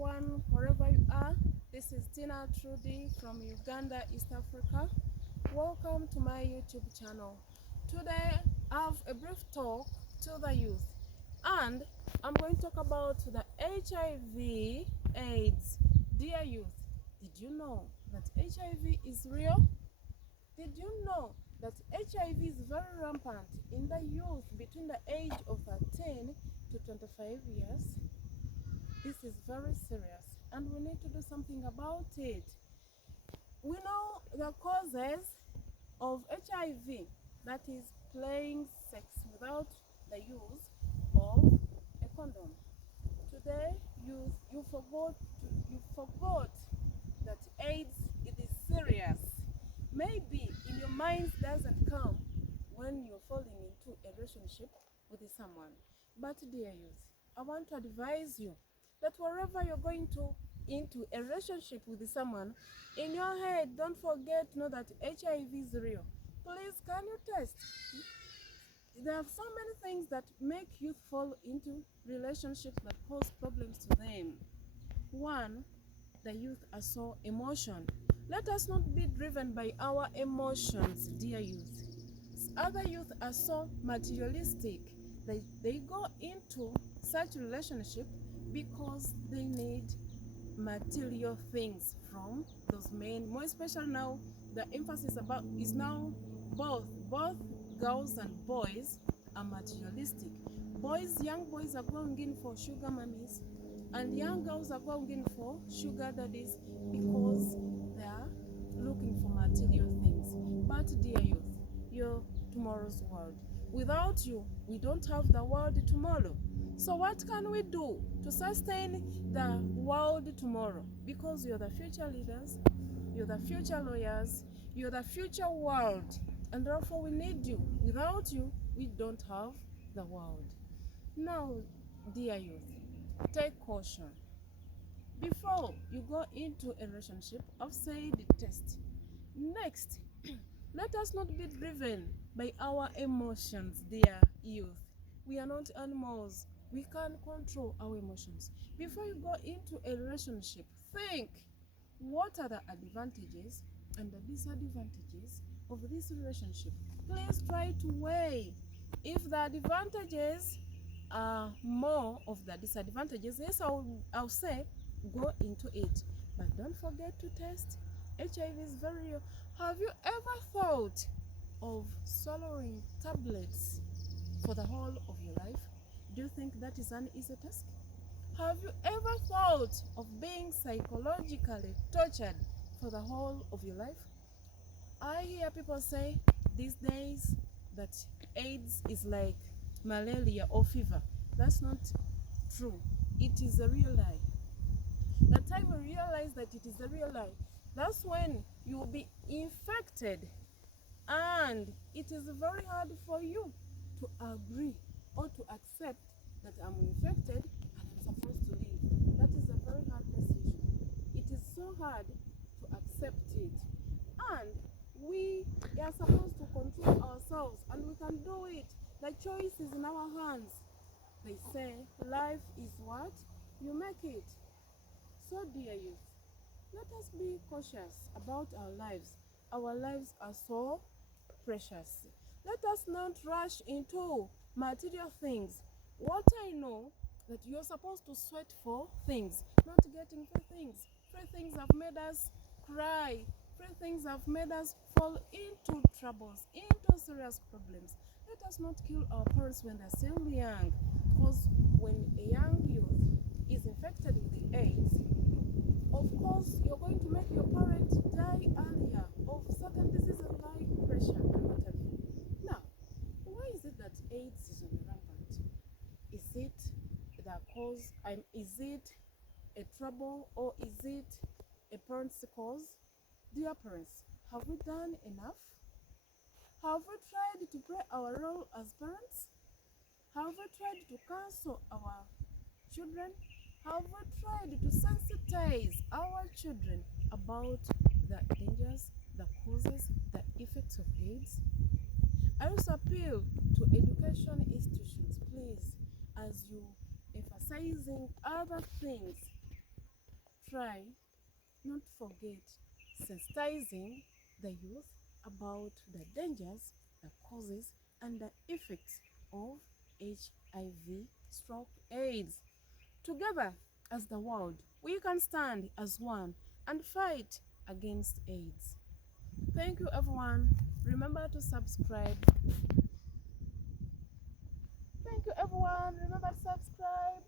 everyone, wherever you are. This is Tina Trudy from Uganda, East Africa. Welcome to my YouTube channel. Today, I have a brief talk to the youth, and I'm going to talk about the HIV AIDS. Dear youth, did you know that HIV is real? Did you know that HIV is very rampant in the youth between the age of 13 to 25 years? This is very serious and we need to do something about it. We know the causes of HIV, that is playing sex without the use of a condom. Today you forgot that AIDS is serious. Maybe in your mind doesn't come when you're falling into a relationship with someone. But dear youth, I want to advise you that wherever you're going to into a relationship with someone, in your head, don't forget to know that HIV is real. Please, can you test? There are so many things that make youth fall into relationships that cause problems to them. One, the youth are so emotional. Let us not be driven by our emotions, dear youth. Other youth are so materialistic. They go into such relationship because they need material things from those men. More especially now, the emphasis about is now both girls and boys are materialistic. Young boys are going in for sugar mummies, and young girls are going in for sugar daddies because they are looking for material things. But dear youth, you're tomorrow's world. Without you, we don't have the world tomorrow. So what can we do to sustain the world tomorrow? Because you're the future leaders, you're the future lawyers, you're the future world, and therefore we need you. Without you, we don't have the world. Now, dear youth, take caution. Before you go into a relationship, I've said test. Next, let us not be driven by our emotions, dear youth. We are not animals. We can control our emotions. Before you go into a relationship, think what are the advantages and the disadvantages of this relationship. Please try to weigh. If the advantages are more of the disadvantages, yes, I'll say go into it. But don't forget to test. HIV is very real. Have you ever thought of swallowing tablets for the whole of your life? Do you think that is an easy task? Have you ever thought of being psychologically tortured for the whole of your life? I hear people say these days that AIDS is like malaria or fever. That's not true. It is a real lie. The time you realize that it is a real lie, that's when you will be infected, and it is very hard for you to agree or to accept that I'm infected and I'm supposed to live. That is a very hard decision. It is so hard to accept it, and we are supposed to control ourselves, and we can do it. The choice is in our hands. They say life is what you make it. So dear youth, let us be cautious about our lives. Our lives are so precious. Let us not rush into material things. What I know, that you're supposed to sweat for things, not getting free things. Free things have made us cry. Free things have made us fall into troubles, into serious problems. Let us not kill our parents when they're still young, because when a young youth is infected with the AIDS, of course, you're going to make your parent die earlier of certain diseases like pressure and what have you. Now, why is it that AIDS is on the rampant? Is it the cause? Is it a trouble, or is it a parent's cause? Dear parents, have we done enough? Have we tried to play our role as parents? Have we tried to counsel our children? Have we tried to sensitize our children about the dangers, the causes, the effects of AIDS? I also appeal to education institutions, please, as you emphasizing other things, try not forget sensitizing the youth about the dangers, the causes, and the effects of HIV/AIDS. Together, as the world, we can stand as one and fight against AIDS. Thank you, everyone. Remember to subscribe. Thank you, everyone. Remember to subscribe.